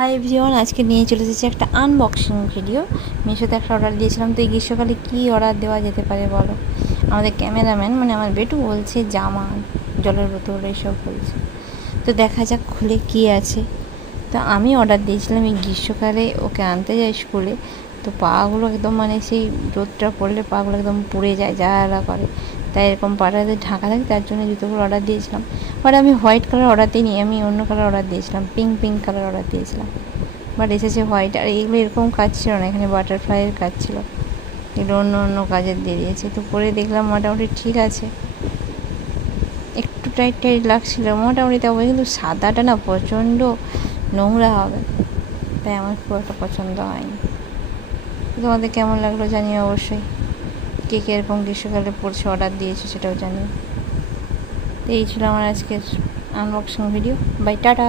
Hi everyone, আজকে নিয়ে চলে এসেছি একটা আনবক্সিং ভিডিও। মিশোতে একটা অর্ডার দিয়েছিলাম, তো এই গ্রীষ্মকালে কী অর্ডার দেওয়া যেতে পারে বলো। আমাদের ক্যামেরাম্যান মানে আমার বেটু বলছে জামা, জলের বোতল এইসব বলছে। তো দেখা যাক খুলে কী আছে। তো আমি অর্ডার দিয়েছিলাম এই গ্রীষ্মকালে, ওকে আনতে যাই স্কুলে। তো পাগুলো একদম মানে সেই রোদটা পড়লে পাগুলো একদম পুড়ে যায়, জ্বালা করে। তাই এরকম পাটাতে ঢাকা থাকে, তার জন্য জুতোগুলো অর্ডার দিয়েছিলাম। বাট আমি হোয়াইট কালার অর্ডার দিইনি, আমি অন্য কালার অর্ডার দিয়েছিলাম, পিঙ্ক কালার অর্ডার দিয়েছিলাম। বাট এসেছে হোয়াইট। আর এগুলো এরকম কাজ ছিল না, এখানে বাটারফ্লাইয়ের কাজ ছিল, এগুলো অন্য অন্য কাজের দিয়ে দিয়েছে। তো পরে দেখলাম মোটামুটি ঠিক আছে, একটু টাইট টাইট লাগছিল মোটামুটি, তবে কিন্তু সাদাটা না প্রচণ্ড নোংরা হবে, তাই আমার খুব একটা পছন্দ হয়নি। তোমাদের কেমন লাগলো জানিও অবশ্যই। কে কে এরকম গ্রীষ্মকালে পড়ছে অর্ডার দিয়েছে সেটাও জানিও। তো এই ছিল আমার আজকের আনবক্সিং ভিডিও। By, tata.